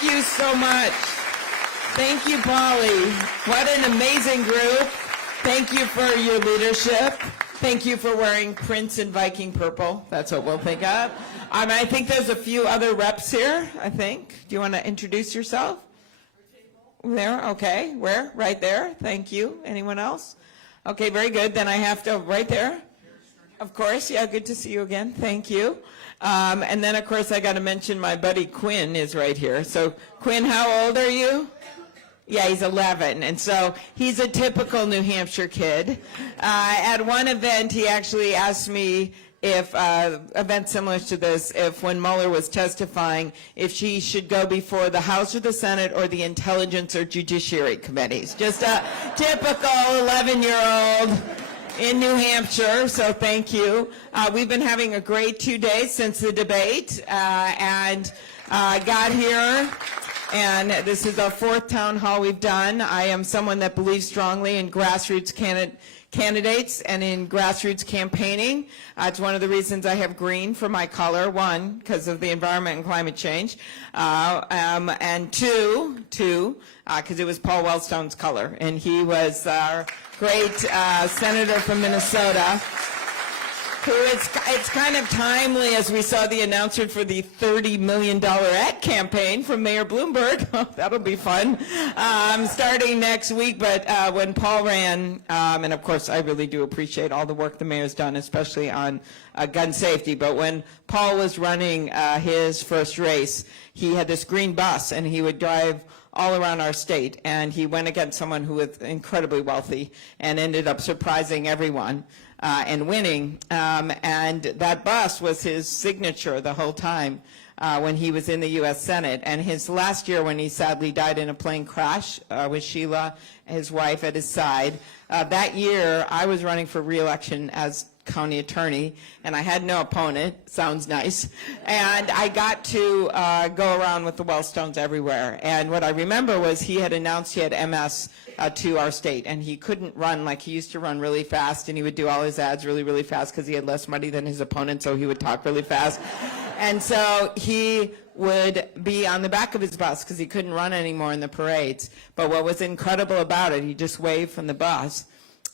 Thank you so much. Thank you, Polly. What an amazing group. Thank you for your leadership. Thank you for wearing Prince and Viking purple. That's what we'll think of. I think there's a few other reps here, I think. Do you want to introduce yourself? There, okay. Where? Right there. Thank you. Anyone else? Okay, very good. Then I have to, right there. Of course. Yeah, good to see you again. Thank you. And then, of course, I got to mention my buddy Quinn is right here. So, Quinn, how old are you? Yeah, he's 11, and so he's a typical New Hampshire kid. At one event, he actually asked me if, event similar to this, if when Mueller was testifying, if she should go before the House or the Senate or the Intelligence or Judiciary Committees. Just a typical 11-year-old in New Hampshire, so thank you. We've been having a great 2 days since the debate, and got here. And this is our fourth town hall we've done. I am someone that believes strongly in grassroots candidates and in grassroots campaigning. It's one of the reasons I have green for my color. One, because of the environment and climate change. And two, because it was Paul Wellstone's color. And he was our great senator from Minnesota. It's kind of timely as we saw the announcement for the $30 million ad campaign from Mayor Bloomberg. That'll be fun. Starting next week, but when Paul ran, and of course I really do appreciate all the work the mayor's done, especially on gun safety, but when Paul was running his first race, he had this green bus and he would drive all around our state, and he went against someone who was incredibly wealthy and ended up surprising everyone and winning. And that bus was his signature the whole time when he was in the U.S. Senate. And his last year, when he sadly died in a plane crash with Sheila, his wife, at his side, that year I was running for re-election as county attorney, and I had no opponent. Sounds nice. And I got to go around with the Wellstones everywhere. And what I remember was he had announced he had MS to our state, and he couldn't run like he used to run really fast, and he would do all his ads really, really fast because he had less money than his opponent, so he would talk really fast. And so he would be on the back of his bus because he couldn't run anymore in the parades. But what was incredible about it, he just waved from the bus,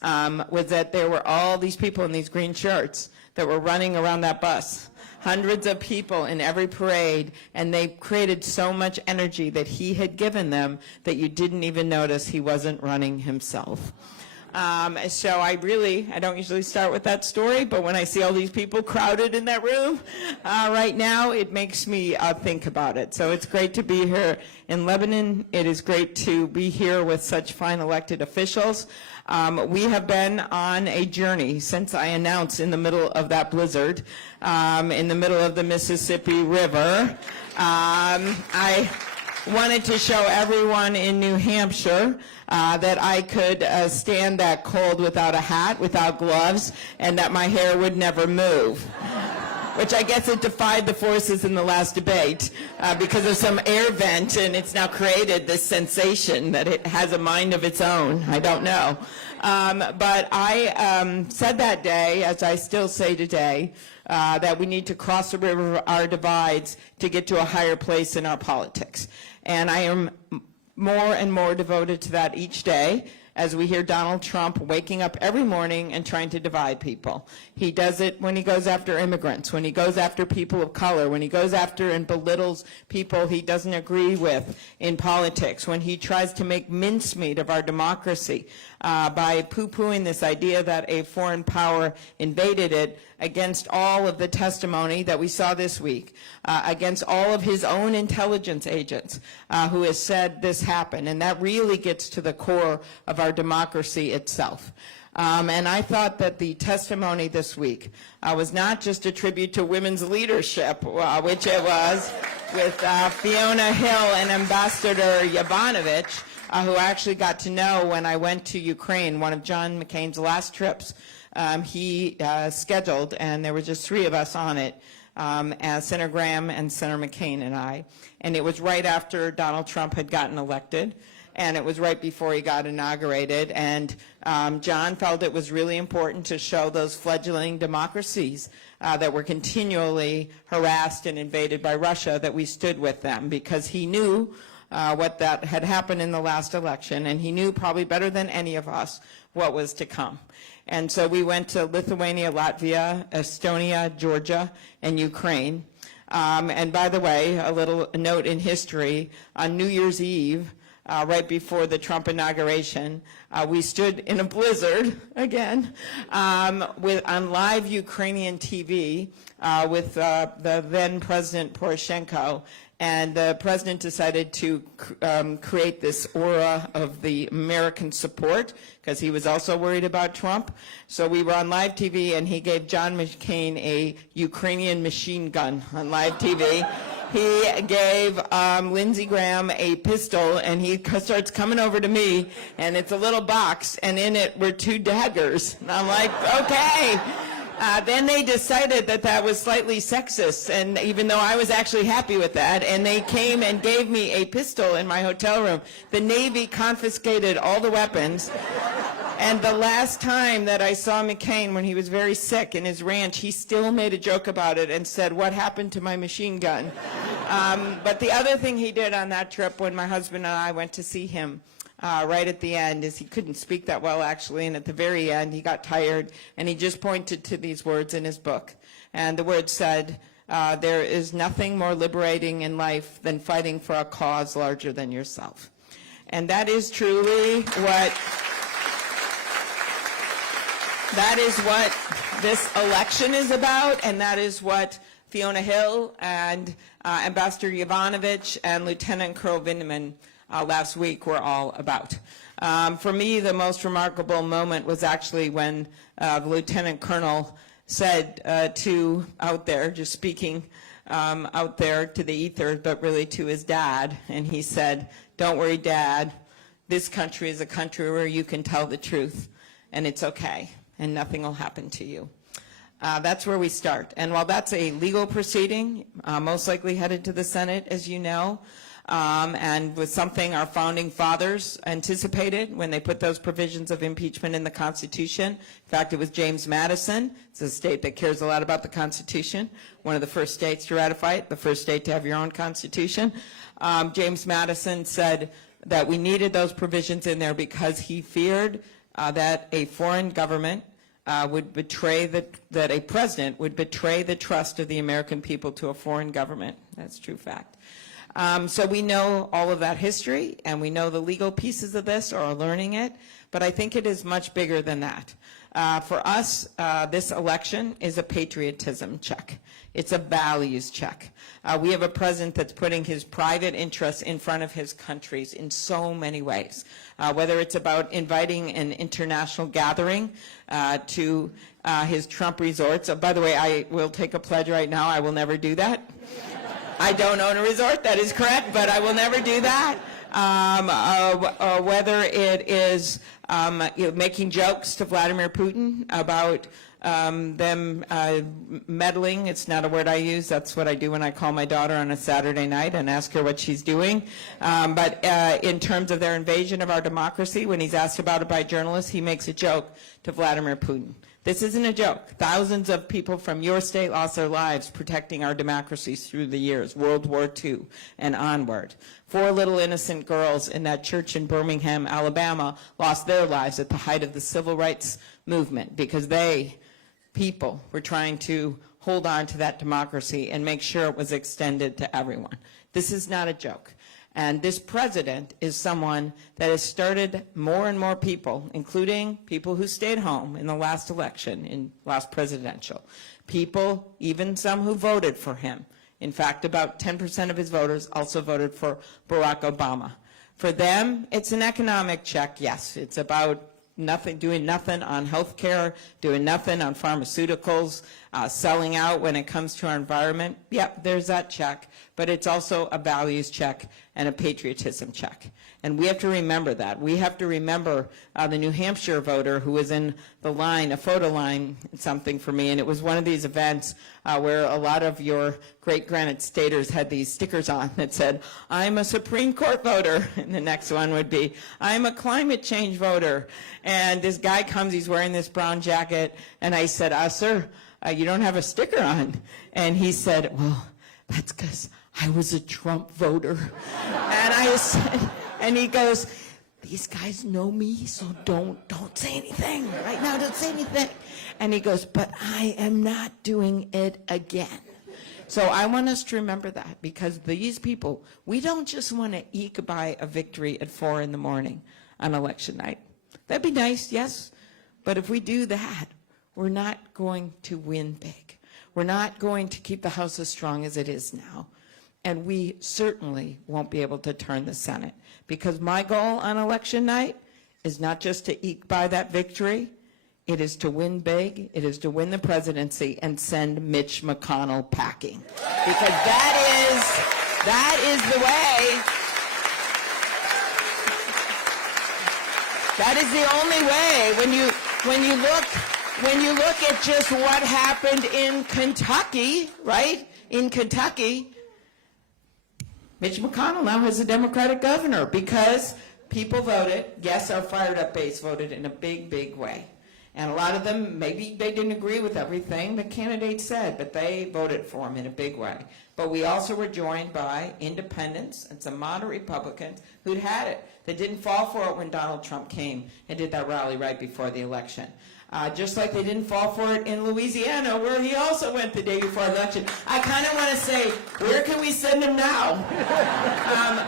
was that there were all these people in these green shirts that were running around that bus. Hundreds of people in every parade, and they created so much energy that he had given them that you didn't even notice he wasn't running himself. So I don't usually start with that story, but when I see all these people crowded in that room right now, it makes me think about it. So it's great to be here in Lebanon. It is great to be here with such fine elected officials. We have been on a journey since I announced in the middle of that blizzard, in the middle of the Mississippi River. I wanted to show everyone in New Hampshire that I could stand that cold without a hat, without gloves, and that my hair would never move. Which I guess it defied the forces in the last debate because of some air vent, and it's now created this sensation that it has a mind of its own. I don't know. But I said that day, as I still say today, that we need to cross the river of our divides to get to a higher place in our politics. And I am more and more devoted to that each day, as we hear Donald Trump waking up every morning and trying to divide people. He does it when he goes after immigrants, when he goes after people of color, when he goes after and belittles people he doesn't agree with in politics, when he tries to make mincemeat of our democracy by poo-pooing this idea that a foreign power invaded it, against all of the testimony that we saw this week, against all of his own intelligence agents who has said this happened. And that really gets to the core of our democracy itself. And I thought that the testimony this week was not just a tribute to women's leadership, which it was, with Fiona Hill and Ambassador Yovanovitch, who I actually got to know when I went to Ukraine, one of John McCain's last trips. He scheduled, and there were just three of us on it, as Senator Graham and Senator McCain and I. And it was right after Donald Trump had gotten elected. and it was right before he got inaugurated. And John felt it was really important to show those fledgling democracies that were continually harassed and invaded by Russia that we stood with them, because he knew what that had happened in the last election, and he knew probably better than any of us what was to come. And so we went to Lithuania, Latvia, Estonia, Georgia, and Ukraine. And by the way, a little note in history, on New Year's Eve, right before the Trump inauguration, we stood in a blizzard, again, on live Ukrainian TV with the then President Poroshenko. And the president decided to create this aura of the American support, because he was also worried about Trump. So we were on live TV, and he gave John McCain a Ukrainian machine gun on live TV. He gave Lindsey Graham a pistol, and he starts coming over to me, and it's a little box, and in it were 2 daggers. And I'm like, okay. Then they decided that that was slightly sexist, and even though I was actually happy with that, and they came and gave me a pistol in my hotel room. The Navy confiscated all the weapons, and the last time that I saw McCain, when he was very sick in his ranch, he still made a joke about it and said, "What happened to my machine gun?" But the other thing he did on that trip, when my husband and I went to see him, right at the end, is he couldn't speak that well, actually, and at the very end he got tired, and he just pointed to these words in his book. And the words said, there is nothing more liberating in life than fighting for a cause larger than yourself. And that is truly what this election is about, and that is what Fiona Hill and Ambassador Yovanovitch and Lieutenant Colonel Vindman last week were all about. For me, the most remarkable moment was actually when the Lieutenant Colonel said out there, just speaking out there to the ether, but really to his dad, and he said, "Don't worry, Dad, this country is a country where you can tell the truth, and it's okay, and nothing will happen to you." That's where we start. And while that's a legal proceeding, most likely headed to the Senate, as you know, and was something our founding fathers anticipated when they put those provisions of impeachment in the Constitution. In fact, it was James Madison. It's a state that cares a lot about the Constitution, one of the first states to ratify it, the first state to have your own Constitution. James Madison said that we needed those provisions in there because he feared that a foreign government would betray that a president would betray the trust of the American people to a foreign government. That's true fact. So we know all of that history, and we know the legal pieces of this, or are learning it, but I think it is much bigger than that. For us, this election is a patriotism check. It's a values check. We have a president that's putting his private interests in front of his country's in so many ways, whether it's about inviting an international gathering to his Trump resorts. By the way, I will take a pledge right now, I will never do that. I don't own a resort, that is correct, but I will never do that. Whether it is making jokes to Vladimir Putin about them meddling, it's not a word I use, that's what I do when I call my daughter on a Saturday night and ask her what she's doing. But in terms of their invasion of our democracy, when he's asked about it by journalists, he makes a joke to Vladimir Putin. This isn't a joke. Thousands of people from your state lost their lives protecting our democracies through the years, World War II and onward. 4 little innocent girls in that church in Birmingham, Alabama, lost their lives at the height of the civil rights movement because people were trying to hold on to that democracy and make sure it was extended to everyone. This is not a joke. And this president is someone that has started more and more people, including people who stayed home in the last election, in last presidential. People, even some who voted for him. In fact, about 10% of his voters also voted for Barack Obama. For them, it's an economic check, yes. It's about doing nothing on health care, doing nothing on pharmaceuticals, selling out when it comes to our environment. Yep, there's that check. But it's also a values check and a patriotism check. And we have to remember that. We have to remember the New Hampshire voter who was in the line, a photo line, something for me, and it was one of these events where a lot of your great Granite Staters had these stickers on that said, I'm a Supreme Court voter, and the next one would be, I'm a climate change voter. And this guy comes, he's wearing this brown jacket, and I said, sir, you don't have a sticker on. And he said, well, that's because I was a Trump voter. And I said, and he goes, these guys know me, so don't say anything. Right now, don't say anything. And he goes, but I am not doing it again. So I want us to remember that, because these people, we don't just want to eke by a victory at 4 in the morning on election night. That'd be nice, yes. But if we do that, we're not going to win big. We're not going to keep the House as strong as it is now. And we certainly won't be able to turn the Senate, because my goal on election night is not just to eke by that victory. It is to win big. It is to win the presidency and send Mitch McConnell packing, because that is the way. That is the only way. When you look at just what happened in Kentucky, right? In Kentucky, Mitch McConnell now has a Democratic governor because people voted. Yes, our fired up base voted in a big, big way. And a lot of them, maybe they didn't agree with everything the candidate said, but they voted for him in a big way. But we also were joined by independents and some moderate Republicans who'd had it. They didn't fall for it when Donald Trump came and did that rally right before the election. Just like they didn't fall for it in Louisiana, where he also went the day before the election. I kind of want to say, where can we send him now?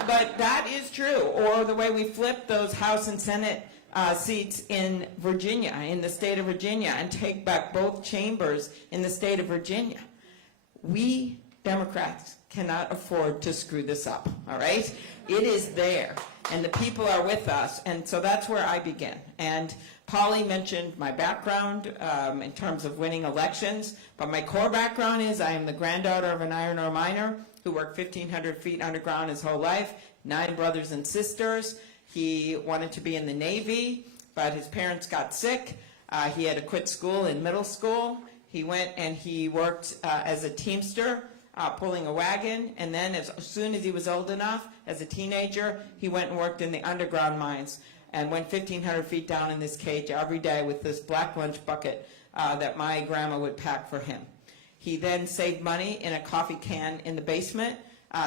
But that is true. Or the way we flipped those House and Senate seats in Virginia, in the state of Virginia, and take back both chambers in the state of Virginia. We Democrats cannot afford to screw this up, all right? It is there, and the people are with us, and so that's where I begin. And Polly mentioned my background in terms of winning elections, but my core background is I am the granddaughter of an iron ore miner who worked 1,500 feet underground his whole life, 9 brothers and sisters. He wanted to be in the Navy, but his parents got sick. He had to quit school in middle school. He went and he worked as a teamster, pulling a wagon, and then as soon as he was old enough, as a teenager, he went and worked in the underground mines and went 1,500 feet down in this cage every day with this black lunch bucket that my grandma would pack for him. He then saved money in a coffee can in the basement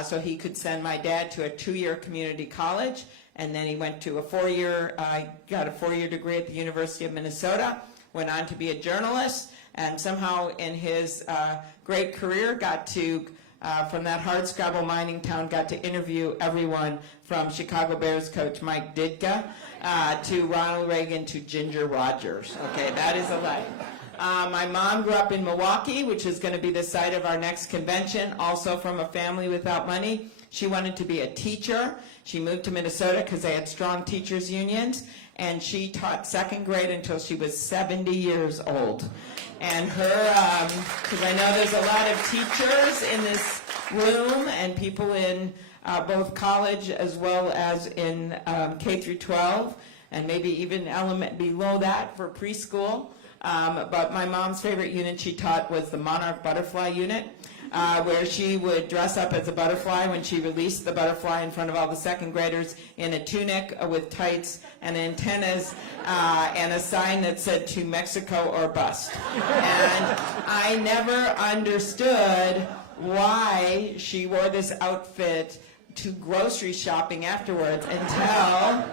so he could send my dad to a 2-year community college, and then he went to got a 4-year degree at the University of Minnesota, went on to be a journalist, and somehow in his great career got to, from that hardscrabble mining town, got to interview everyone from Chicago Bears coach Mike Ditka to Ronald Reagan to Ginger Rogers. Okay, that is a life. My mom grew up in Milwaukee, which is going to be the site of our next convention, also from a family without money. She wanted to be a teacher. She moved to Minnesota because they had strong teachers unions, and she taught 2nd grade until she was 70 years old. And her, because I know there's a lot of teachers in this room and people in both college as well as in K through 12, and maybe even element below that for preschool. But my mom's favorite unit she taught was the Monarch Butterfly Unit, where she would dress up as a butterfly when she released the butterfly in front of all the 2nd graders in a tunic with tights and antennas and a sign that said "To Mexico or Bust." And I never understood why she wore this outfit to grocery shopping afterwards until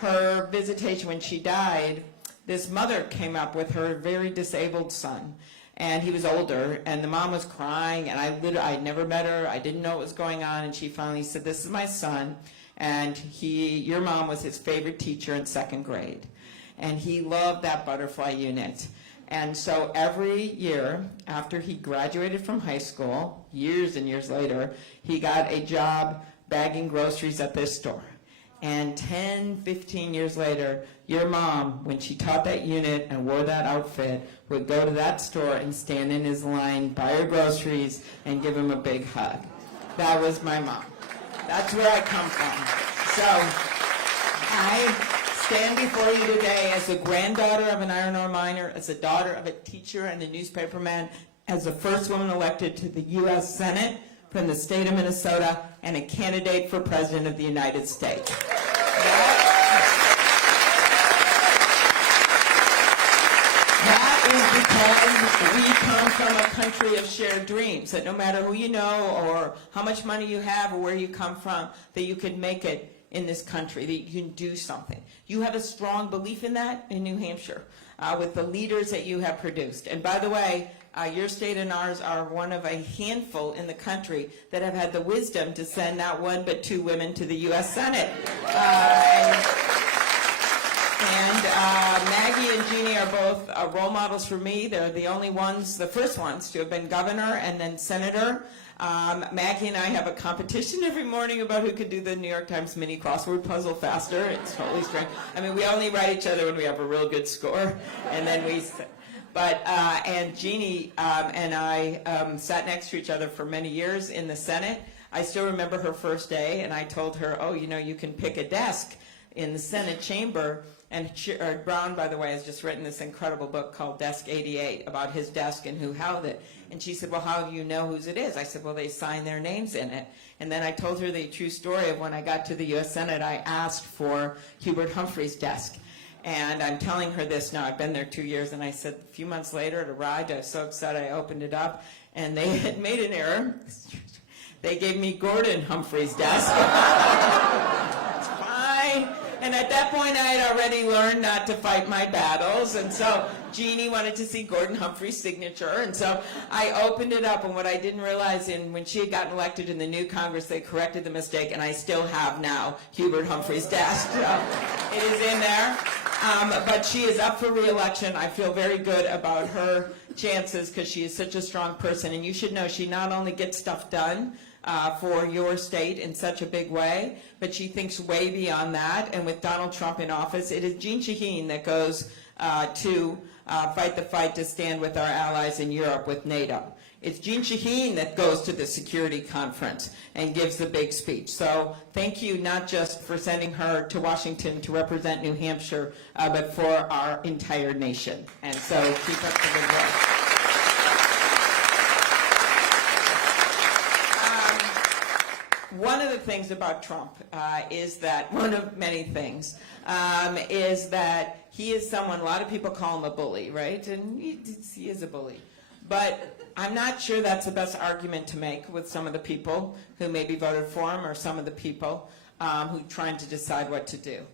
her visitation when she died. This mother came up with her very disabled son, and he was older, and the mom was crying, and I'd never met her, I didn't know what was going on, and she finally said, "This is my son, and your mom was his favorite teacher in 2nd grade, and he loved that butterfly unit." And so every year after he graduated from high school, years and years later, he got a job bagging groceries at this store. And 10, 15 years later, your mom, when she taught that unit and wore that outfit, would go to that store and stand in his line, buy her groceries, and give him a big hug. That was my mom. That's where I come from. So I stand before you today as a granddaughter of an iron ore miner, as a daughter of a teacher and a newspaperman, as the first woman elected to the U.S. Senate from the state of Minnesota, and a candidate for President of the United States. That is because we come from a country of shared dreams, that no matter who you know or how much money you have or where you come from, that you can make it in this country, that you can do something. You have a strong belief in that in New Hampshire with the leaders that you have produced. And by the way, your state and ours are one of a handful in the country that have had the wisdom to send not one but two women to the U.S. Senate. Maggie and Jeannie are both role models for me. They're the only ones, the first ones to have been governor and then senator. Maggie and I have a competition every morning about who could do the New York Times mini crossword puzzle faster. It's totally strange. I mean, we only write each other when we have a real good score, and then we. And Jeannie and I sat next to each other for many years in the Senate. I still remember her first day, and I told her, oh, you know, you can pick a desk in the Senate chamber. And Brown, by the way, has just written this incredible book called Desk 88 about his desk and who held it. And she said, well, how do you know whose it is? I said, well, they sign their names in it. And then I told her the true story of when I got to the U.S. Senate, I asked for Hubert Humphrey's desk. And I'm telling her this now. I've been there 2 years, and I said a few months later it arrived. I was so excited I opened it up, and they had made an error. They gave me Gordon Humphrey's desk. It's fine. And at that point, I had already learned not to fight my battles, and so Jeannie wanted to see Gordon Humphrey's signature, and so I opened it up, and what I didn't realize when she had gotten elected in the new Congress, they corrected the mistake, and I still have now Hubert Humphrey's desk. So it is in there. But she is up for re-election. I feel very good about her chances because she is such a strong person. And you should know she not only gets stuff done for your state in such a big way, but she thinks way beyond that. And with Donald Trump in office, it is Jeanne Shaheen that goes to fight the fight to stand with our allies in Europe with NATO. It's Jeanne Shaheen that goes to the security conference and gives the big speech. So thank you not just for sending her to Washington to represent New Hampshire, but for our entire nation. And so keep up the good work. One of the things about Trump is that, one of many things, is that he is someone, a lot of people call him a bully, right? And he is a bully. But I'm not sure that's the best argument to make with some of the people who maybe voted for him or some of the people who are trying to decide what to do.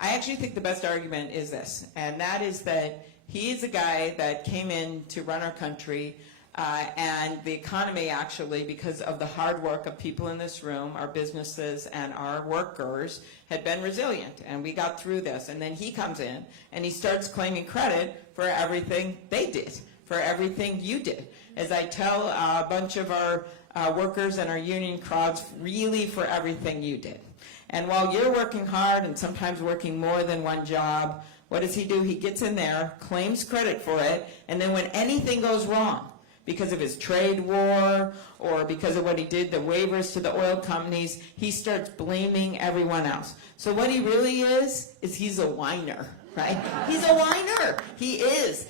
I actually think the best argument is this, and that is that he is a guy that came in to run our country and the economy actually, because of the hard work of people in this room, our businesses and our workers, had been resilient, and we got through this. And then he comes in and he starts claiming credit for everything they did, for everything you did. As I tell a bunch of our workers and our union crowds, really for everything you did. And while you're working hard and sometimes working more than one job, what does he do? He gets in there, claims credit for it, and then when anything goes wrong, because of his trade war or because of what he did, the waivers to the oil companies, he starts blaming everyone else. So what he really is he's a whiner, right? He's a whiner. He is.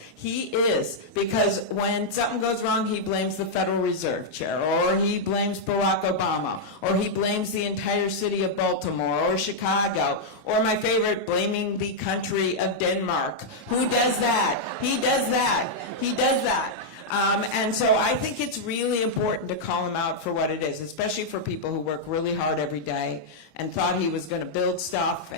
Because when something goes wrong, he blames the Federal Reserve Chair, or he blames Barack Obama, or he blames the entire city of Baltimore, or Chicago, or my favorite, blaming the country of Denmark. Who does that? He does that. He does that. And so I think it's really important to call him out for what it is, especially for people who work really hard every day and thought he was going to build stuff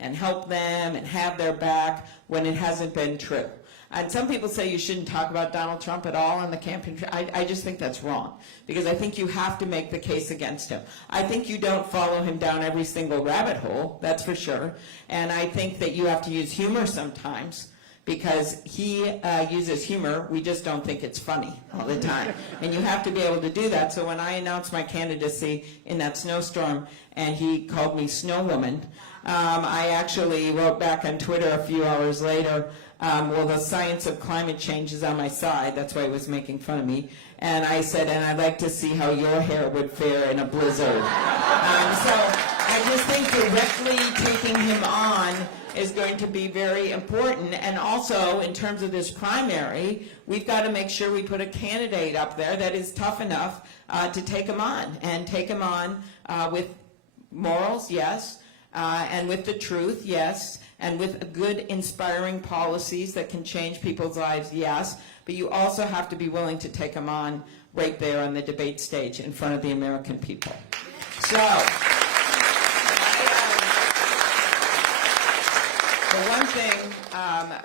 and help them and have their back when it hasn't been true. And some people say you shouldn't talk about Donald Trump at all on the campaign trail. I just think that's wrong, because I think you have to make the case against him. I think you don't follow him down every single rabbit hole, that's for sure. And I think that you have to use humor sometimes because he uses humor. We just don't think it's funny all the time. And you have to be able to do that. So when I announced my candidacy in that snowstorm and he called me Snow Woman, I actually wrote back on Twitter a few hours later, well, the science of climate change is on my side. That's why he was making fun of me. And I said, and I'd like to see how your hair would fare in a blizzard. So I just think directly taking him on is going to be very important. And also, in terms of this primary, we've got to make sure we put a candidate up there that is tough enough to take him on, and take him on with morals, yes, and with the truth, yes, and with good, inspiring policies that can change people's lives, yes, but you also have to be willing to take them on right there on the debate stage in front of the American people. So, the one thing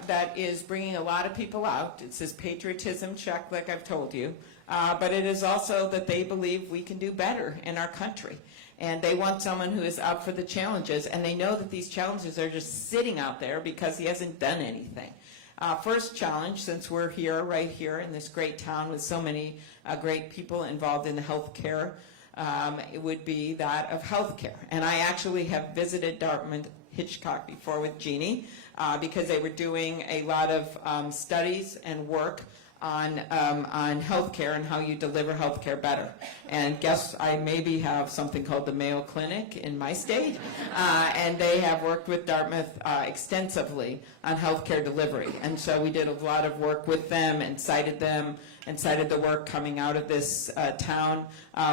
that is bringing a lot of people out, it's this patriotism check, like I've told you, but it is also that they believe we can do better in our country. And they want someone who is up for the challenges, and they know that these challenges are just sitting out there because he hasn't done anything. First challenge, since we're here, right here in this great town with so many great people involved in the healthcare, it would be that of healthcare. And I actually have visited Dartmouth Hitchcock before with Jeannie because they were doing a lot of studies and work on healthcare and how you deliver healthcare better. And guess I maybe have something called the Mayo Clinic in my state, and they have worked with Dartmouth extensively on healthcare delivery. And so we did a lot of work with them and cited them and cited the work coming out of this town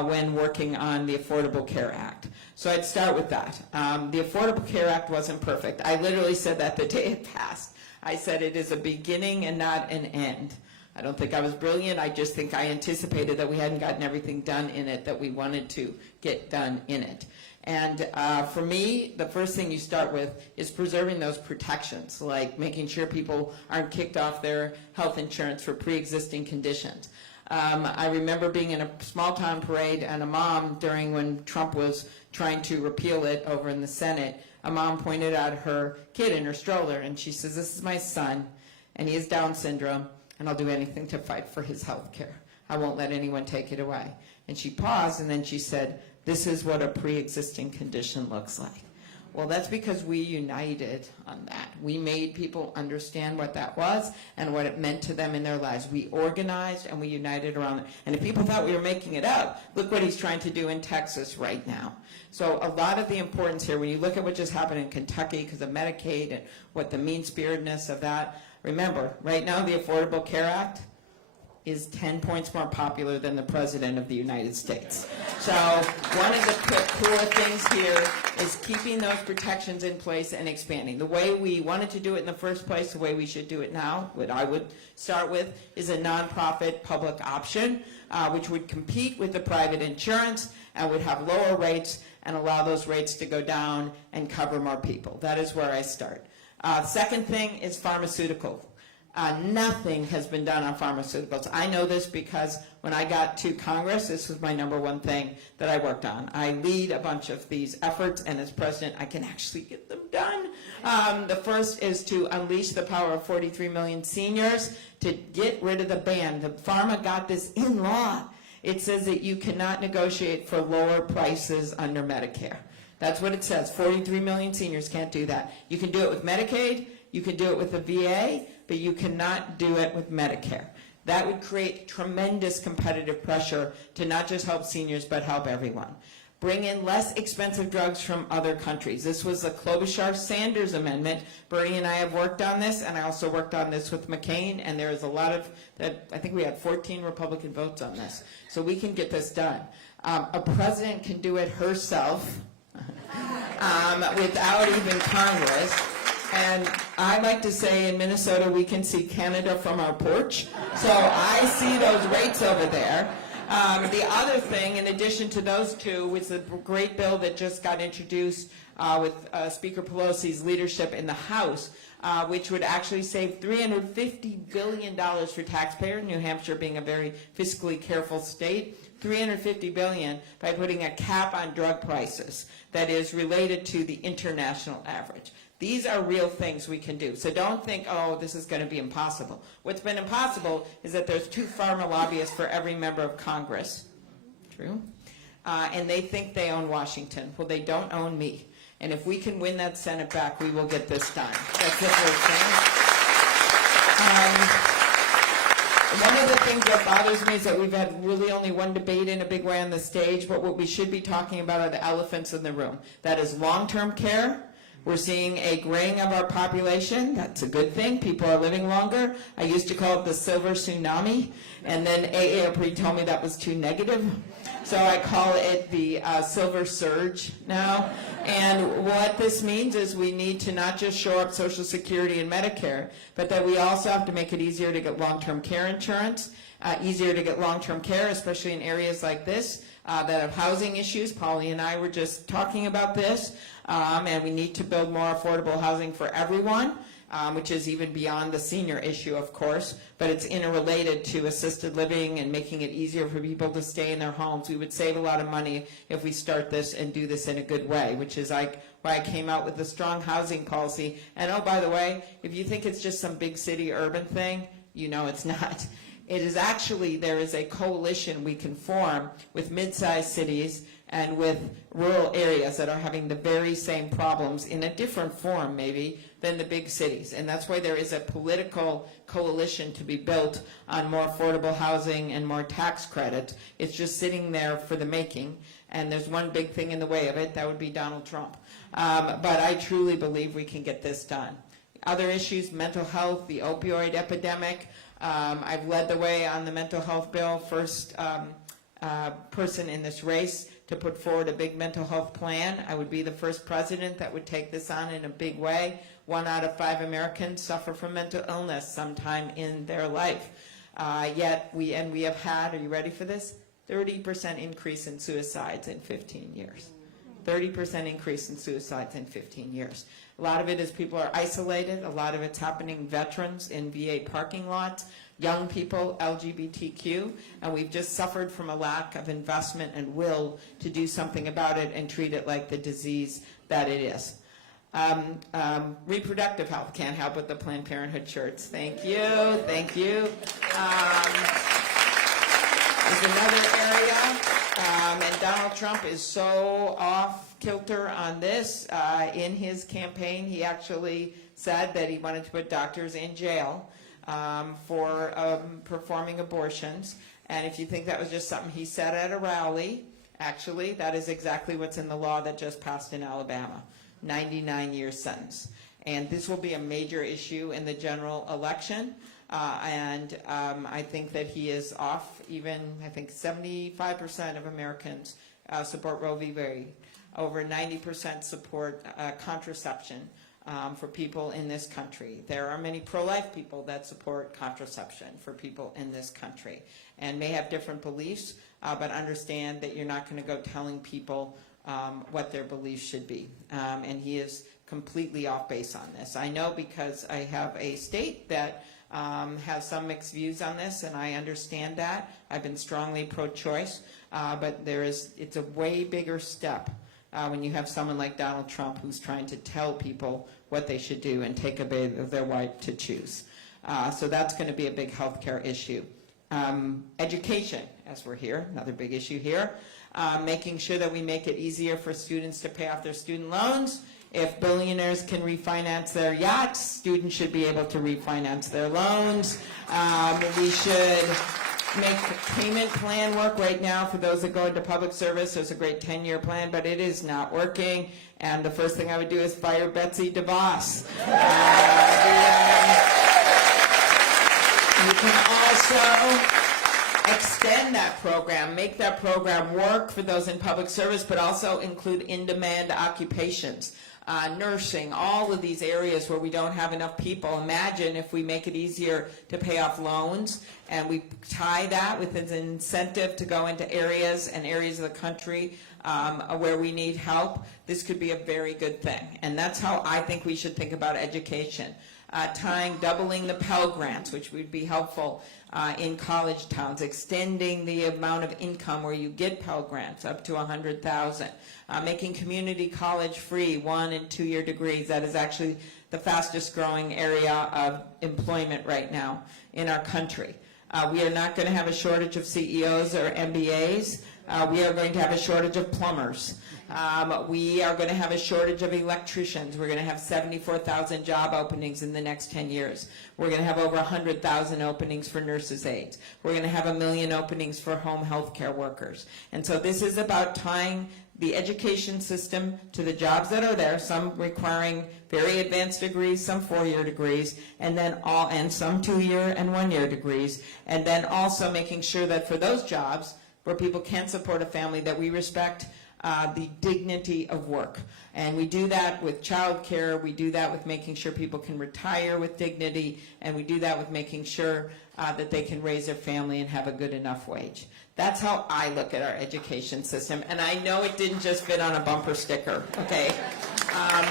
when working on the Affordable Care Act. So I'd start with that. The Affordable Care Act wasn't perfect. I literally said that the day it passed. I said it is a beginning and not an end. I don't think I was brilliant. I just think I anticipated that we hadn't gotten everything done in it that we wanted to get done in it. And for me, the first thing you start with is preserving those protections, like making sure people aren't kicked off their health insurance for pre-existing conditions. I remember being in a small town parade, and a mom, during when Trump was trying to repeal it over in the Senate, a mom pointed out her kid in her stroller, and she says, "This is my son, and he has Down syndrome, and I'll do anything to fight for his health care. I won't let anyone take it away." And she paused, and then she said, "This is what a pre-existing condition looks like." Well, that's because we united on that. We made people understand what that was and what it meant to them in their lives. We organized and we united around it. And if people thought we were making it up, look what he's trying to do in Texas right now. So a lot of the importance here, when you look at what just happened in Kentucky because of Medicaid and what the mean-spiritedness of that, remember, right now the Affordable Care Act is 10 points more popular than the President of the United States. So one of the core things here is keeping those protections in place and expanding. The way we wanted to do it in the first place, the way we should do it now, what I would start with, is a nonprofit public option, which would compete with the private insurance and would have lower rates and allow those rates to go down and cover more people. That is where I start. Second thing is pharmaceutical. Nothing has been done on pharmaceuticals. I know this because when I got to Congress, this was my number one thing that I worked on. I lead a bunch of these efforts, and as president, I can actually get them done. The first is to unleash the power of 43 million seniors to get rid of the ban. The pharma got this in law. It says that you cannot negotiate for lower prices under Medicare. That's what it says. 43 million seniors can't do that. You can do it with Medicaid, you can do it with the VA, but you cannot do it with Medicare. That would create tremendous competitive pressure to not just help seniors, but help everyone. Bring in less expensive drugs from other countries. This was the Klobuchar-Sanders amendment. Bernie and I have worked on this, and I also worked on this with McCain, and there is a lot of, I think we had 14 Republican votes on this. So we can get this done. A president can do it herself without even Congress. And I like to say in Minnesota, we can see Canada from our porch. So I see those rates over there. The other thing, in addition to those two, was the great bill that just got introduced with Speaker Pelosi's leadership in the House, which would actually save $350 billion for taxpayers, New Hampshire being a very fiscally careful state. $350 billion by putting a cap on drug prices that is related to the international average. These are real things we can do. So don't think, oh, this is going to be impossible. What's been impossible is that there's 2 pharma lobbyists for every member of Congress. True. And they think they own Washington. Well, they don't own me. And if we can win that Senate back, we will get this done. That's the first thing. One of the things that bothers me is that we've had really only one debate in a big way on the stage, but what we should be talking about are the elephants in the room. That is long-term care. We're seeing a graying of our population. That's a good thing. People are living longer. I used to call it the silver tsunami, and then AARP told me that was too negative. So I call it the silver surge now. And what this means is we need to not just shore up Social Security and Medicare, but that we also have to make it easier to get long-term care insurance, easier to get long-term care, especially in areas like this that have housing issues. Polly and I were just talking about this. And we need to build more affordable housing for everyone, which is even beyond the senior issue, of course, but it's interrelated to assisted living and making it easier for people to stay in their homes. We would save a lot of money if we start this and do this in a good way, which is why I came out with a strong housing policy. And oh, by the way, if you think it's just some big city urban thing, you know it's not. It is actually, there is a coalition we can form with mid-sized cities and with rural areas that are having the very same problems in a different form, maybe, than the big cities. And that's why there is a political coalition to be built on more affordable housing and more tax credit. It's just sitting there for the making. And there's one big thing in the way of it, that would be Donald Trump. But I truly believe we can get this done. Other issues, mental health, the opioid epidemic. I've led the way on the mental health bill, first person in this race to put forward a big mental health plan. I would be the first president that would take this on in a big way. 1 out of 5 Americans suffer from mental illness sometime in their life. Yet we have had, are you ready for this? 30% increase in suicides in 15 years. 30% increase in suicides in 15 years. A lot of it is people are isolated. A lot of it's happening veterans in VA parking lots, young people, LGBTQ, and we've just suffered from a lack of investment and will to do something about it and treat it like the disease that it is. Reproductive health, can't help with the Planned Parenthood shirts. Thank you, thank you. Is another area, and Donald Trump is so off kilter on this. In his campaign, he actually said that he wanted to put doctors in jail for performing abortions. And if you think that was just something he said at a rally, actually, that is exactly what's in the law that just passed in Alabama, 99-year sentence. And this will be a major issue in the general election. I think that he is off. Even, I think 75% of Americans support Roe v. Wade. Over 90% support contraception for people in this country. There are many pro-life people that support contraception for people in this country and may have different beliefs, but understand that you're not going to go telling people what their beliefs should be. And he is completely off base on this. I know because I have a state that has some mixed views on this, and I understand that. I've been strongly pro-choice, but it's a way bigger step when you have someone like Donald Trump who's trying to tell people what they should do and take away their right to choose. So that's going to be a big healthcare issue. Education, as we're here, another big issue here. Making sure that we make it easier for students to pay off their student loans. If billionaires can refinance their yachts, students should be able to refinance their loans. We should make the payment plan work. Right now, for those that go into public service, there's a great 10-year plan, but it is not working. And the first thing I would do is fire Betsy DeVos. You can also extend that program, make that program work for those in public service, but also include in-demand occupations. Nursing, all of these areas where we don't have enough people. Imagine if we make it easier to pay off loans and we tie that with an incentive to go into areas and areas of the country where we need help. This could be a very good thing. And that's how I think we should think about education. doubling the Pell Grants, which would be helpful in college towns, extending the amount of income where you get Pell Grants up to $100,000, making community college free, 1- and 2-year degrees. That is actually the fastest growing area of employment right now in our country. We are not going to have a shortage of CEOs or MBAs. We are going to have a shortage of plumbers. We are going to have a shortage of electricians. We're going to have 74,000 job openings in the next 10 years. We're going to have over 100,000 openings for nurses' aides. We're going to have 1 million openings for home health care workers. And so this is about tying the education system to the jobs that are there, some requiring very advanced degrees, some 4-year degrees, and then some 2-year and 1-year degrees, and then also making sure that for those jobs where people can't support a family, that we respect the dignity of work. And we do that with child care, we do that with making sure people can retire with dignity, and we do that with making sure that they can raise their family and have a good enough wage. That's how I look at our education system, and I know it didn't just fit on a bumper sticker, okay?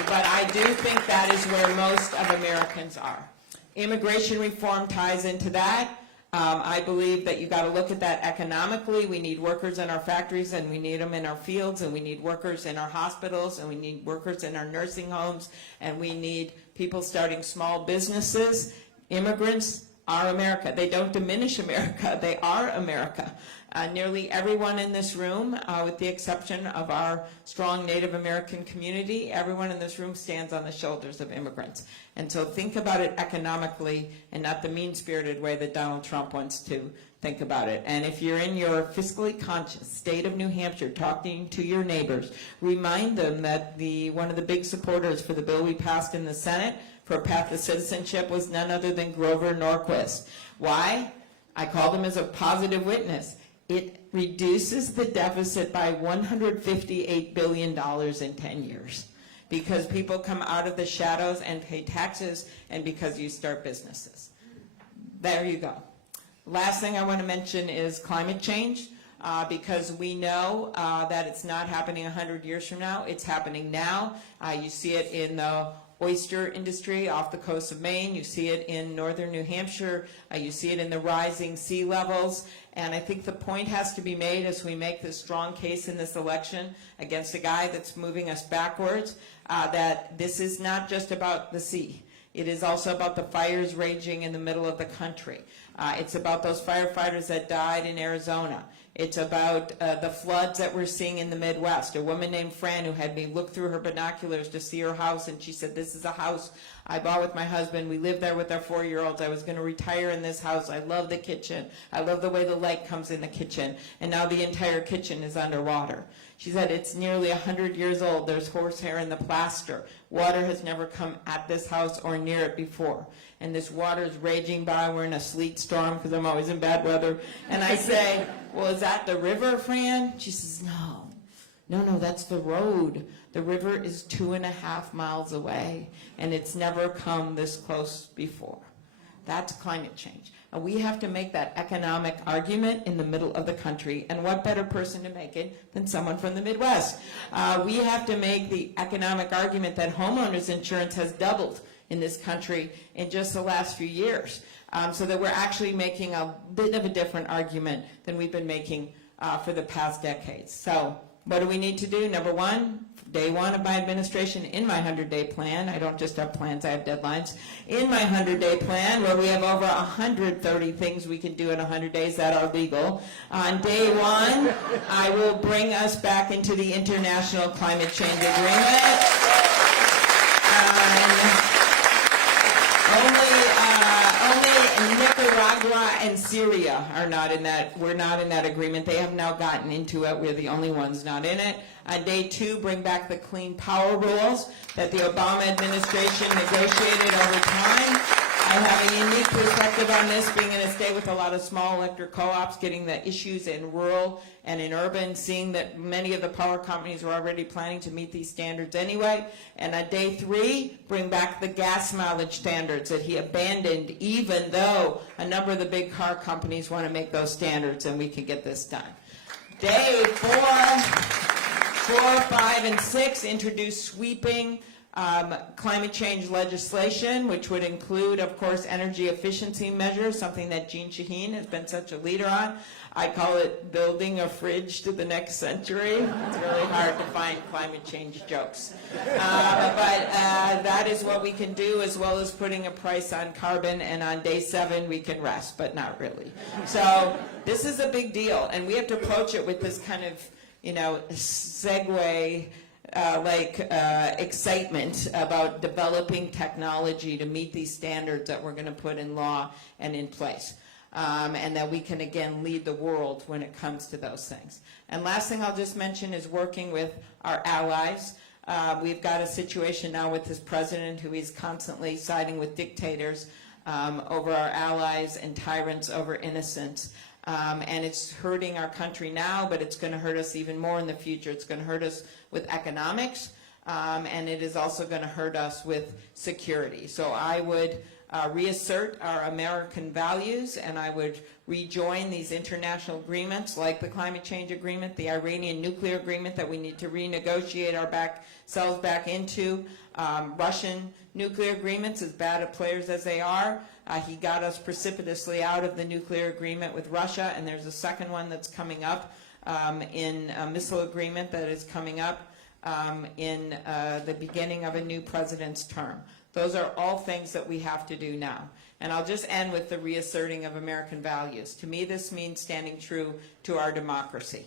But I do think that is where most of Americans are. Immigration reform ties into that. I believe that you've got to look at that economically. We need workers in our factories, and we need them in our fields, and we need workers in our hospitals, and we need workers in our nursing homes, and we need people starting small businesses. Immigrants are America. They don't diminish America. They are America. Nearly everyone in this room, with the exception of our strong Native American community, everyone in this room stands on the shoulders of immigrants. And so think about it economically and not the mean-spirited way that Donald Trump wants to think about it. And if you're in your fiscally conscious state of New Hampshire talking to your neighbors, remind them that one of the big supporters for the bill we passed in the Senate for a path to citizenship was none other than Grover Norquist. Why? I called him as a positive witness. It reduces the deficit by $158 billion in 10 years because people come out of the shadows and pay taxes, and because you start businesses. There you go. Last thing I want to mention is climate change, because we know that it's not happening 100 years from now. It's happening now. You see it in the oyster industry off the coast of Maine. You see it in northern New Hampshire. You see it in the rising sea levels. And I think the point has to be made as we make this strong case in this election against a guy that's moving us backwards, that this is not just about the sea. It is also about the fires raging in the middle of the country. It's about those firefighters that died in Arizona. It's about the floods that we're seeing in the Midwest. A woman named Fran who had me look through her binoculars to see her house, and she said, "This is a house I bought with my husband. We lived there with our 4-year-olds. I was going to retire in this house. I love the kitchen. I love the way the light comes in the kitchen. And now the entire kitchen is underwater." She said, "It's nearly 100 years old. There's horsehair in the plaster. Water has never come at this house or near it before. And this water is raging by. We're in a sleet storm because I'm always in bad weather." And I say, "Well, is that the river, Fran?" She says, No, that's the road. The river is 2.5 miles away, and it's never come this close before. That's climate change. And we have to make that economic argument in the middle of the country. And what better person to make it than someone from the Midwest? We have to make the economic argument that homeowners insurance has doubled in this country in just the last few years, so that we're actually making a bit of a different argument than we've been making for the past decades. So what do we need to do? Number one, day one of my administration, in my 100-day plan, I don't just have plans, I have deadlines, in my 100-day plan, where we have over 130 things we can do in 100 days that are legal. On day one, I will bring us back into the International Climate Change Agreement. Only Nicaragua and Syria are not in that. We're not in that agreement. They have now gotten into it. We're the only ones not in it. On day two, bring back the clean power rules that the Obama administration negotiated over time. I have a unique perspective on this, being in a state with a lot of small electric co-ops, getting the issues in rural and in urban, seeing that many of the power companies were already planning to meet these standards anyway. And on day three, bring back the gas mileage standards that he abandoned, even though a number of the big car companies want to make those standards, and we can get this done. Day 4, 5, and 6 introduce sweeping Climate change legislation, which would include, of course, energy efficiency measures, something that Jean Shaheen has been such a leader on. I call it building a fridge to the next century. It's really hard to find climate change jokes. But that is what we can do, as well as putting a price on carbon, and on day 7 we can rest, but not really. So this is a big deal, and we have to approach it with this kind of, segue excitement about developing technology to meet these standards that we're going to put in law and in place. And that we can, again, lead the world when it comes to those things. And last thing I'll just mention is working with our allies. We've got a situation now with this president who is constantly siding with dictators over our allies and tyrants over innocents. And it's hurting our country now, but it's going to hurt us even more in the future. It's going to hurt us with economics, and it is also going to hurt us with security. So I would reassert our American values, and I would rejoin these international agreements like the climate change agreement, the Iranian nuclear agreement that we need to renegotiate ourselves back into, Russian nuclear agreements, as bad at players as they are. He got us precipitously out of the nuclear agreement with Russia, and there's a second one that's coming up in a missile agreement that is coming up in the beginning of a new president's term. Those are all things that we have to do now. And I'll just end with the reasserting of American values. To me, this means standing true to our democracy.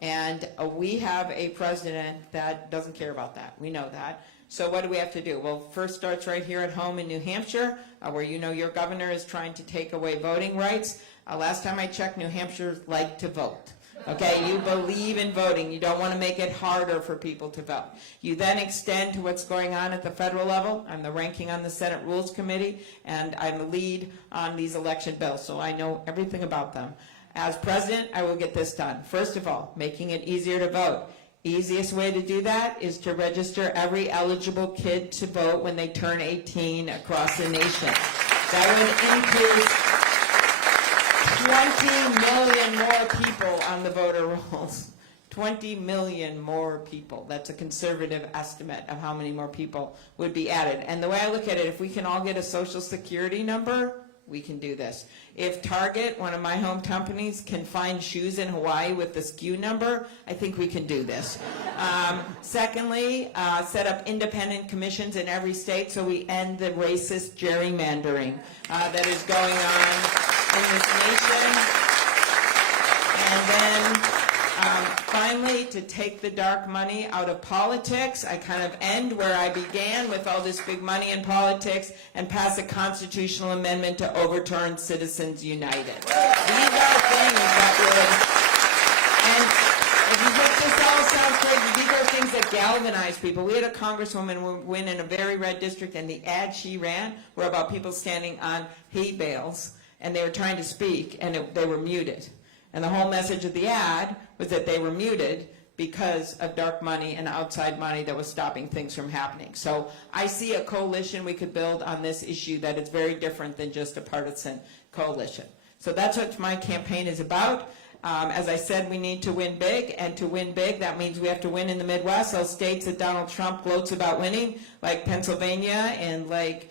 And we have a president that doesn't care about that. We know that. So what do we have to do? Well, first starts right here at home in New Hampshire, where your governor is trying to take away voting rights. Last time I checked, New Hampshire liked to vote. Okay, you believe in voting. You don't want to make it harder for people to vote. You then extend to what's going on at the federal level. I'm the ranking on the Senate Rules Committee, and I'm the lead on these election bills, so I know everything about them. As president, I will get this done. First of all, making it easier to vote. Easiest way to do that is to register every eligible kid to vote when they turn 18 across the nation. That would increase 20 million more people on the voter rolls. 20 million more people. That's a conservative estimate of how many more people would be added. And the way I look at it, if we can all get a Social Security number, we can do this. If Target, one of my home companies, can find shoes in Hawaii with the SKU number, I think we can do this. Secondly, set up independent commissions in every state so we end the racist gerrymandering that is going on in this nation. And then finally, to take the dark money out of politics, I kind of end where I began with all this big money in politics and pass a constitutional amendment to overturn Citizens United. These are things that would, and if you think this all sounds crazy, these are things that galvanize people. We had a congresswoman win in a very red district, and the ads she ran were about people standing on hay bales, and they were trying to speak, and they were muted. And the whole message of the ad was that they were muted because of dark money and outside money that was stopping things from happening. So I see a coalition we could build on this issue that is very different than just a partisan coalition. So that's what my campaign is about. As I said, we need to win big, and to win big, that means we have to win in the Midwest, those states that Donald Trump gloats about winning, like Pennsylvania and like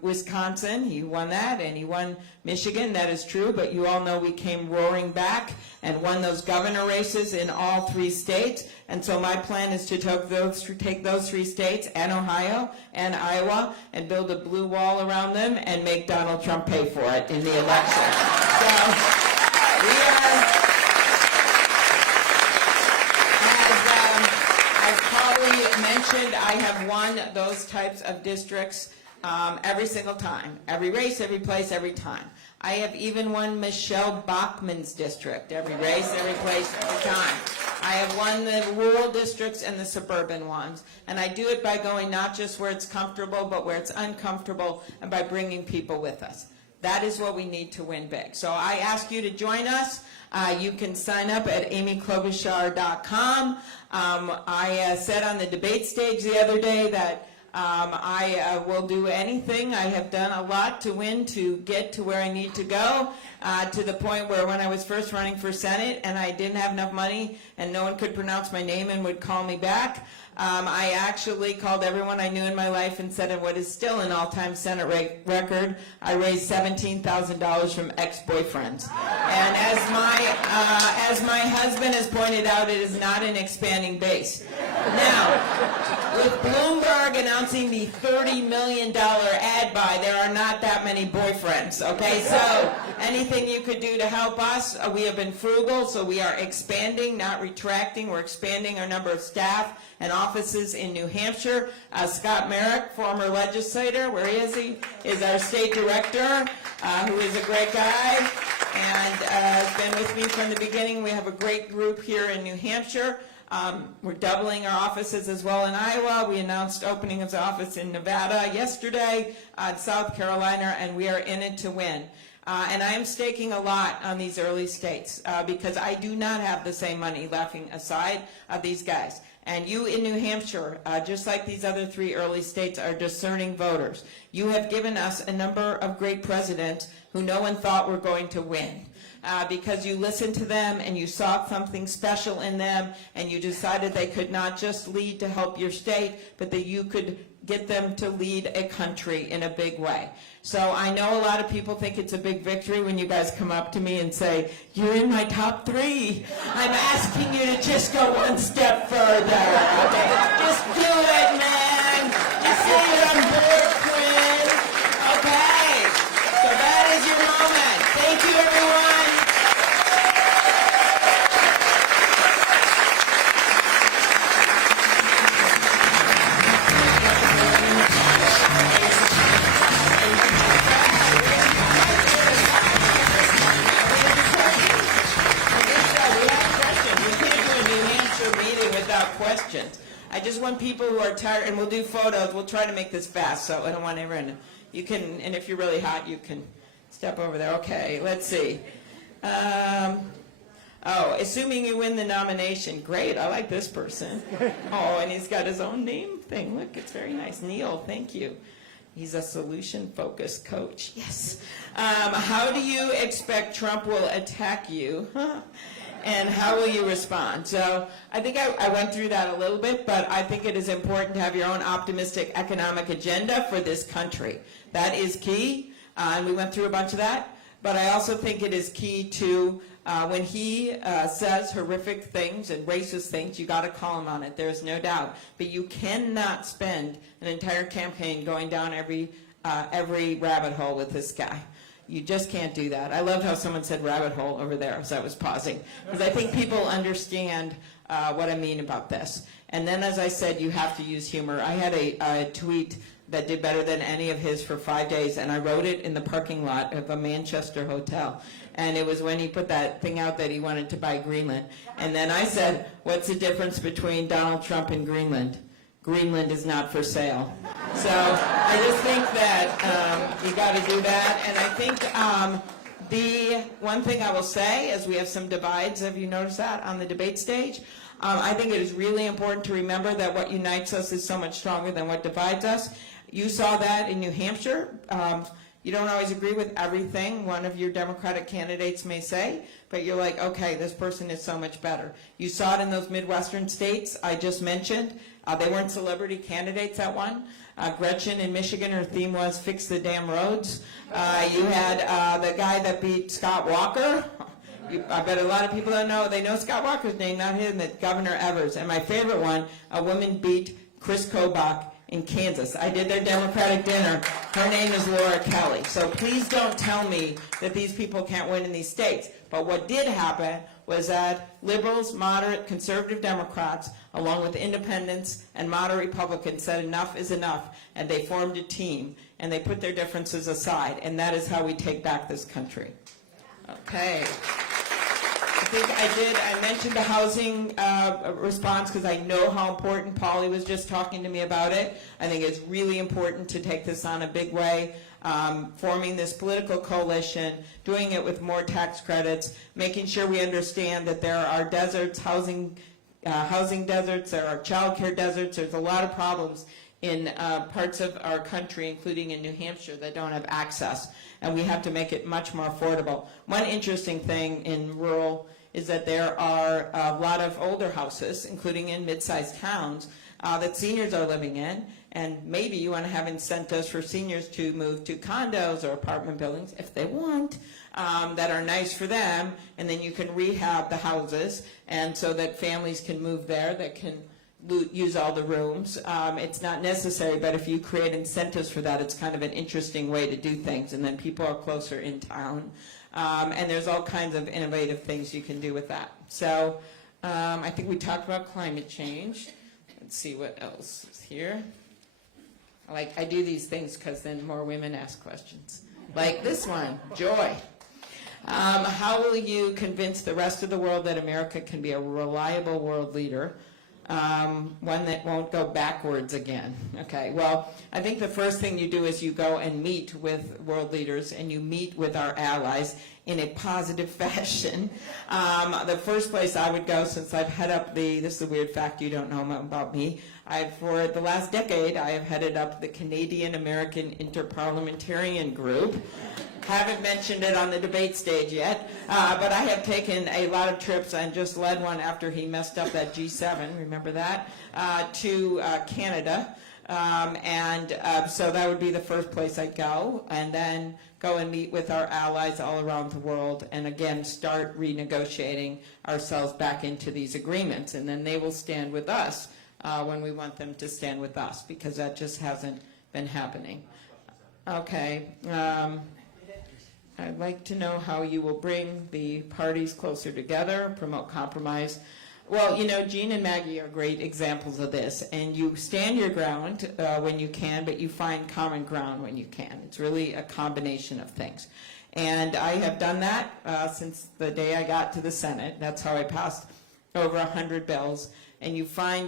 Wisconsin. He won that, and he won Michigan. That is true, but you all know we came roaring back and won those governor races in all 3 states. And so my plan is to take those 3 states and Ohio and Iowa and build a blue wall around them and make Donald Trump pay for it in the election. So we are, as Polly mentioned, I have won those types of districts every single time, every race, every place, every time. I have even won Michelle Bachmann's district, every race, every place, every time. I have won the rural districts and the suburban ones, and I do it by going not just where it's comfortable, but where it's uncomfortable, and by bringing people with us. That is what we need to win big. So I ask you to join us. You can sign up at amyklobuchar.com. I said on the debate stage the other day that I will do anything. I have done a lot to win to get to where I need to go, to the point where when I was first running for Senate and I didn't have enough money and no one could pronounce my name and would call me back, I actually called everyone I knew in my life and said, in what is still an all-time Senate record, I raised $17,000 from ex-boyfriends. And as my husband has pointed out, it is not an expanding base. Now, with Bloomberg announcing the $30 million ad buy, there are not that many boyfriends, okay? So anything you could do to help us, we have been frugal, so we are expanding, not retracting. We're expanding our number of staff and offices in New Hampshire. Scott Merrick, former legislator, where is he? Is our state director, who is a great guy and has been with me from the beginning. We have a great group here in New Hampshire. We're doubling our offices as well in Iowa. We announced opening of the office in Nevada yesterday, South Carolina, and we are in it to win. And I am staking a lot on these early states because I do not have the same money, laughing aside, of these guys. And you in New Hampshire, just like these other three early states, are discerning voters. You have given us a number of great presidents who no one thought were going to win. Because you listened to them and you saw something special in them and you decided they could not just lead to help your state, but that you could get them to lead a country in a big way. So I know a lot of people think it's a big victory when you guys come up to me and say, you're in my top 3. I'm asking you to just go one step further. Okay? Just do it, man. Just say you're on board, Quinn. Okay. So that is your moment. Thank you, everyone. Questions. I just want people who are tired, and we'll do photos. We'll try to make this fast, so I don't want everyone. You can, and if you're really hot, you can step over there. Okay, let's see. Assuming you win the nomination, great. I like this person. Oh, and he's got his own name thing. Look, it's very nice. Neil, thank you. He's a solution-focused coach. Yes. How do you expect Trump will attack you? And how will you respond? So I think I went through that a little bit, but I think it is important to have your own optimistic economic agenda for this country. That is key, and we went through a bunch of that. But I also think it is key to, when he says horrific things and racist things, you got to call him on it. There's no doubt. But you cannot spend an entire campaign going down every rabbit hole with this guy. You just can't do that. I loved how someone said rabbit hole over there as I was pausing, because I think people understand what I mean about this. And then, as I said, you have to use humor. I had a tweet that did better than any of his for 5 days, and I wrote it in the parking lot of a Manchester hotel. And it was when he put that thing out that he wanted to buy Greenland. And then I said, what's the difference between Donald Trump and Greenland? Greenland is not for sale. So I just think that you got to do that. And I think the one thing I will say is we have some divides. Have you noticed that on the debate stage? I think it is really important to remember that what unites us is so much stronger than what divides us. You saw that in New Hampshire. You don't always agree with everything one of your Democratic candidates may say, but you're like, okay, this person is so much better. You saw it in those Midwestern states I just mentioned. They weren't celebrity candidates that won. Gretchen in Michigan, her theme was fix the damn roads. You had the guy that beat Scott Walker. I bet a lot of people don't know. They know Scott Walker's name, not him, that Governor Evers. And my favorite one, a woman beat Chris Kobach in Kansas. I did their Democratic dinner. Her name is Laura Kelly. So please don't tell me that these people can't win in these states. But what did happen was that liberals, moderate, conservative Democrats, along with independents and moderate Republicans, said enough is enough, and they formed a team, and they put their differences aside, and that is how we take back this country. Okay. I mentioned the housing response because I know how important Polly was just talking to me about it. I think it's really important to take this on a big way, forming this political coalition, doing it with more tax credits, making sure we understand that there are deserts, housing deserts, there are child care deserts. There's a lot of problems in parts of our country, including in New Hampshire, that don't have access. And we have to make it much more affordable. One interesting thing in rural is that there are a lot of older houses, including in mid-sized towns, that seniors are living in. And maybe you want to have incentives for seniors to move to condos or apartment buildings, if they want, that are nice for them. And then you can rehab the houses, and so that families can move there, that can use all the rooms. It's not necessary, but if you create incentives for that, it's kind of an interesting way to do things, and then people are closer in town. And there's all kinds of innovative things you can do with that. So I think we talked about climate change. Let's see what else is here. I do these things because then more women ask questions. Like this one, joy. How will you convince the rest of the world that America can be a reliable world leader? One that won't go backwards again. Okay, well, I think the first thing you do is you go and meet with world leaders, and you meet with our allies in a positive fashion. The first place I would go, since I've head up this is a weird fact you don't know about me, for the last decade, I have headed up the Canadian-American Interparliamentarian Group. Haven't mentioned it on the debate stage yet, but I have taken a lot of trips and just led one after he messed up that G7, remember that, to Canada. So that would be the first place I'd go, and then go and meet with our allies all around the world, and again start renegotiating ourselves back into these agreements, and then they will stand with us when we want them to stand with us, because that just hasn't been happening. Okay. I'd like to know how you will bring the parties closer together, promote compromise. Well, you know, Jean and Maggie are great examples of this, and you stand your ground when you can, but you find common ground when you can. It's really a combination of things. And I have done that since the day I got to the Senate. That's how I passed over 100 bills. And you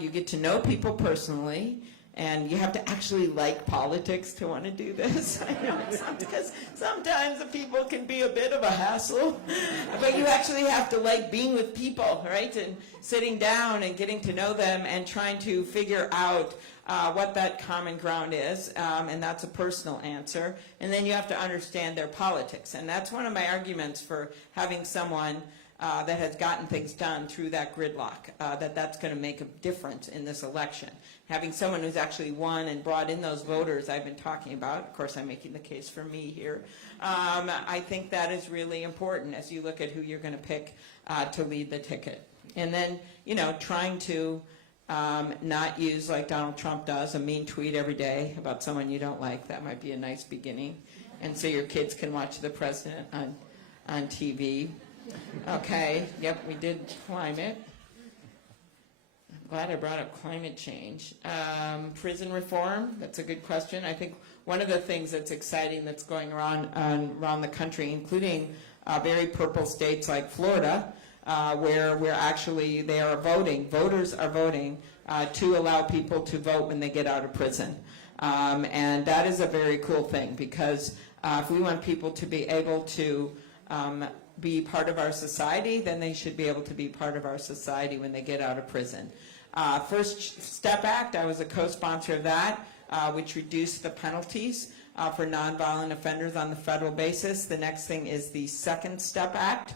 get to know people personally, and you have to actually like politics to want to do this. I know, because sometimes the people can be a bit of a hassle, but you actually have to like being with people, right? And sitting down and getting to know them and trying to figure out what that common ground is, and that's a personal answer. And then you have to understand their politics. And that's one of my arguments for having someone that has gotten things done through that gridlock, that's going to make a difference in this election. Having someone who's actually won and brought in those voters I've been talking about, of course I'm making the case for me here, I think that is really important as you look at who you're going to pick to lead the ticket. And then, you know, trying to not use, like Donald Trump does, a mean tweet every day about someone you don't like. That might be a nice beginning. And so your kids can watch the president on TV. Okay, yep, we did climate. I'm glad I brought up climate change. Prison reform, that's a good question. I think one of the things that's exciting that's going around the country, including very purple states like Florida, where they are voting, voters are voting to allow people to vote when they get out of prison. And that is a very cool thing, because if we want people to be able to be part of our society, then they should be able to be part of our society when they get out of prison. First Step Act, I was a co-sponsor of that, which reduced the penalties for nonviolent offenders on the federal basis. The next thing is the Second Step Act,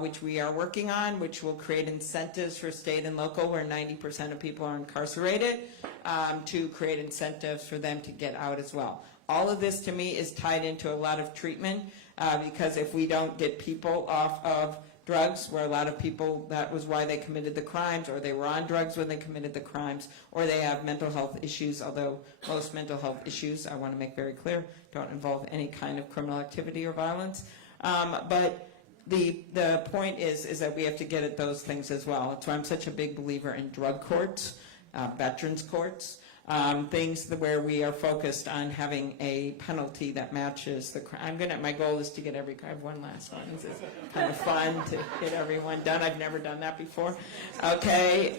which we are working on, which will create incentives for state and local, where 90% of people are incarcerated, to create incentives for them to get out as well. All of this, to me, is tied into a lot of treatment, because if we don't get people off of drugs, where a lot of people, that was why they committed the crimes, or they were on drugs when they committed the crimes, or they have mental health issues, although most mental health issues, I want to make very clear, don't involve any kind of criminal activity or violence. But the point is that we have to get at those things as well. That's why I'm such a big believer in drug courts, veterans courts, things where we are focused on having a penalty that matches the crime. My goal is to get I have one last one. This is kind of fun to get everyone done. I've never done that before. Okay,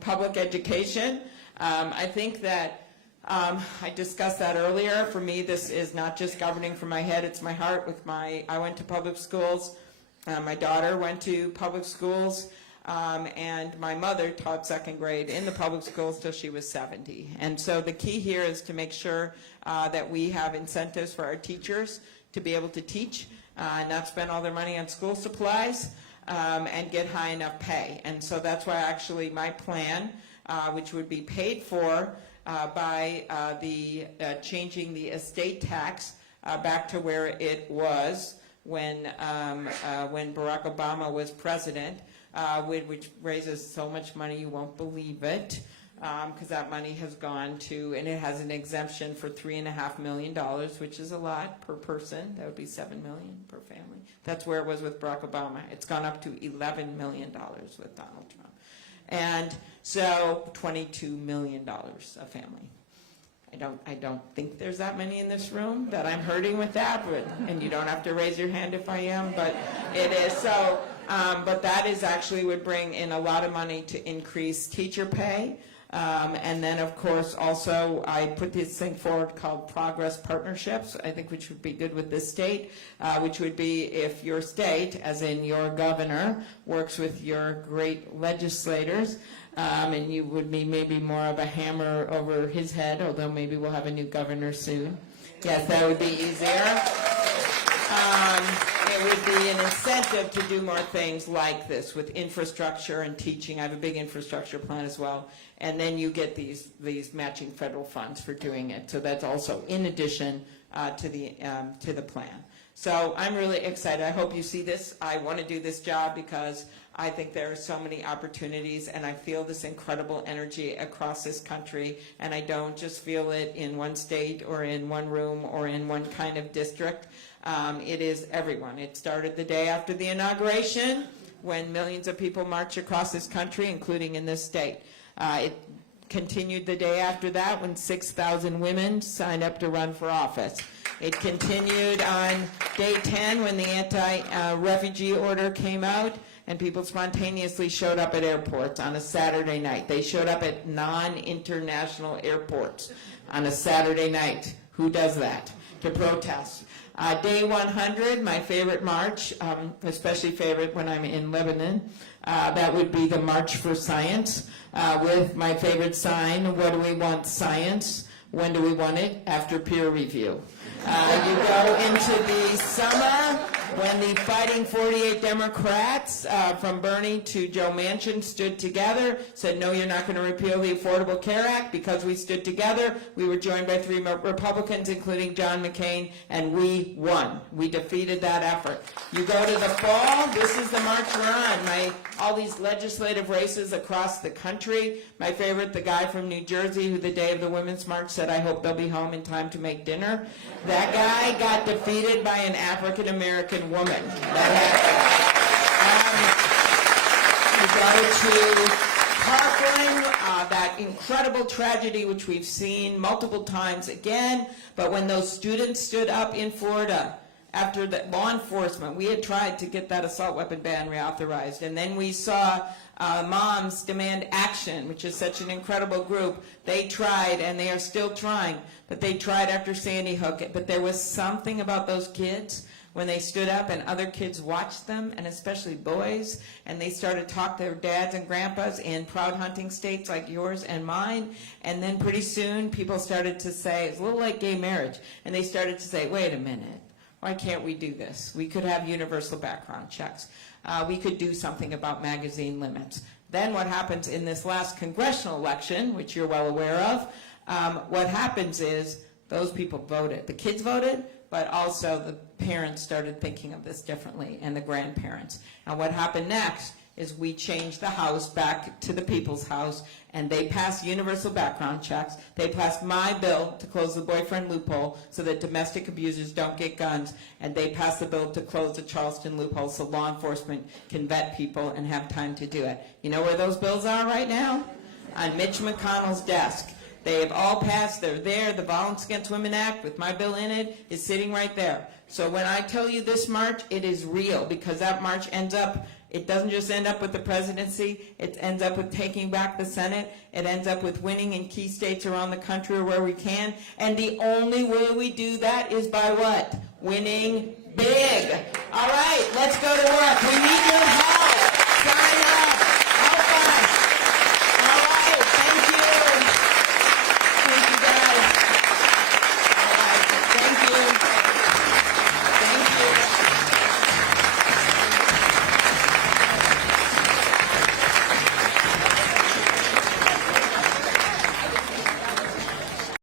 public education. I think that I discussed that earlier. For me, this is not just governing from my head, it's my heart. I went to public schools. My daughter went to public schools. And my mother taught second grade in the public schools till she was 70. And so the key here is to make sure that we have incentives for our teachers to be able to teach, not spend all their money on school supplies, and get high enough pay. And so that's why actually my plan, which would be paid for by changing the estate tax back to where it was when Barack Obama was president, which raises so much money you won't believe it, because that money has gone to, and it has an exemption for $3.5 million, which is a lot per person. That would be $7 million per family. That's where it was with Barack Obama. It's gone up to $11 million with Donald Trump. And so $22 million a family. I don't think there's that many in this room that I'm hurting with that, and you don't have to raise your hand if I am, but it is. So, but that is actually would bring in a lot of money to increase teacher pay. And then, of course, also I put this thing forward called Progress Partnerships, I think, which would be good with this state, which would be if your state, as in your governor, works with your great legislators, and you would be maybe more of a hammer over his head, although maybe we'll have a new governor soon. Yes, that would be easier. It would be an incentive to do more things like this with infrastructure and teaching. I have a big infrastructure plan as well. And then you get these matching federal funds for doing it. So that's also in addition to the plan. So I'm really excited. I hope you see this. I want to do this job because I think there are so many opportunities, and I feel this incredible energy across this country, and I don't just feel it in one state or in one room or in one kind of district. It is everyone. It started the day after the inauguration when millions of people marched across this country, including in this state. It continued the day after that when 6,000 women signed up to run for office. It continued on day 10 when the anti-refugee order came out and people spontaneously showed up at airports on a Saturday night. They showed up at non-international airports on a Saturday night. Who does that? To protest. Day 100, my favorite march, especially favorite when I'm in Lebanon, that would be the March for Science, with my favorite sign, what do we want? Science. When do we want it? After peer review. You go into the summer when the Fighting 48 Democrats, from Bernie to Joe Manchin, stood together, said, no, you're not going to repeal the Affordable Care Act. Because we stood together, we were joined by 3 Republicans, including John McCain, and we won. We defeated that effort. You go to the fall, this is the march we're on. All these legislative races across the country. My favorite, the guy from New Jersey, who the day of the Women's March said, I hope they'll be home in time to make dinner. That guy got defeated by an African-American woman. That happened. We go to Parkland, that incredible tragedy which we've seen multiple times again, but when those students stood up in Florida after the law enforcement, we had tried to get that assault weapon ban reauthorized, and then we saw Moms Demand Action, which is such an incredible group. They tried, and they are still trying, but they tried after Sandy Hook. But there was something about those kids when they stood up and other kids watched them, and especially boys, and they started to talk to their dads and grandpas in proud hunting states like yours and mine, and then pretty soon people started to say, it's a little like gay marriage, and they started to say, wait a minute, why can't we do this? We could have universal background checks. We could do something about magazine limits. Then what happens in this last congressional election, which you're well aware of, what happens is those people voted. The kids voted, but also the parents started thinking of this differently, and the grandparents. And what happened next is we changed the House back to the People's House, and they passed universal background checks. They passed my bill to close the boyfriend loophole so that domestic abusers don't get guns, and they passed the bill to close the Charleston loophole so law enforcement can vet people and have time to do it. You know where those bills are right now? On Mitch McConnell's desk. They have all passed. They're there. The Violence Against Women Act, with my bill in it, is sitting right there. So when I tell you this march, it is real, because that march ends up, it doesn't just end up with the presidency, it ends up with taking back the Senate, it ends up with winning in key states around the country where we can, and the only way we do that is by what? Winning big. All right, let's go to work. We need